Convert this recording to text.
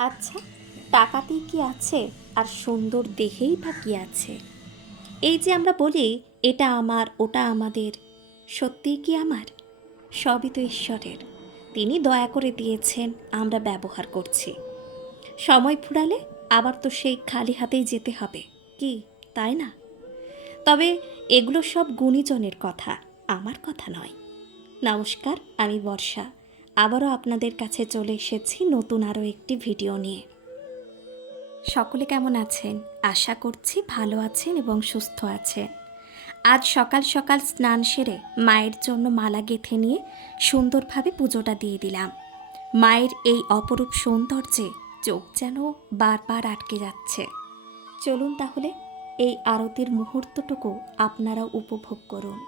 আচ্ছা, টাকাতেই কি আছে আর সুন্দর দেহেই বা কি আছে? এই যে আমরা বলি এটা আমার ওটা আমাদের, সত্যিই কি আমার? সবই তো ঈশ্বরের। তিনি দয়া করে দিয়েছেন, আমরা ব্যবহার করছি। সময় ফুরালে আবার তো সেই খালি হাতেই যেতে হবে, কি তাই না? তবে এগুলো সব গুণীজনের কথা, আমার কথা নয়। নমস্কার, আমি বর্ষা। আবারও আপনাদের কাছে চলে এসেছি নতুন আরও একটি ভিডিও নিয়ে। সকলে কেমন আছেন? আশা করছি ভালো আছেন এবং সুস্থ আছেন। আজ সকাল সকাল স্নান সেরে মায়ের জন্য মালা গেঁথে নিয়ে সুন্দরভাবে পুজোটা দিয়ে দিলাম। মায়ের এই অপরূপ সৌন্দর্যে চোখ যেন বারবার আটকে যাচ্ছে। চলুন তাহলে এই আরতির মুহূর্তটুকু আপনারাও উপভোগ করুন।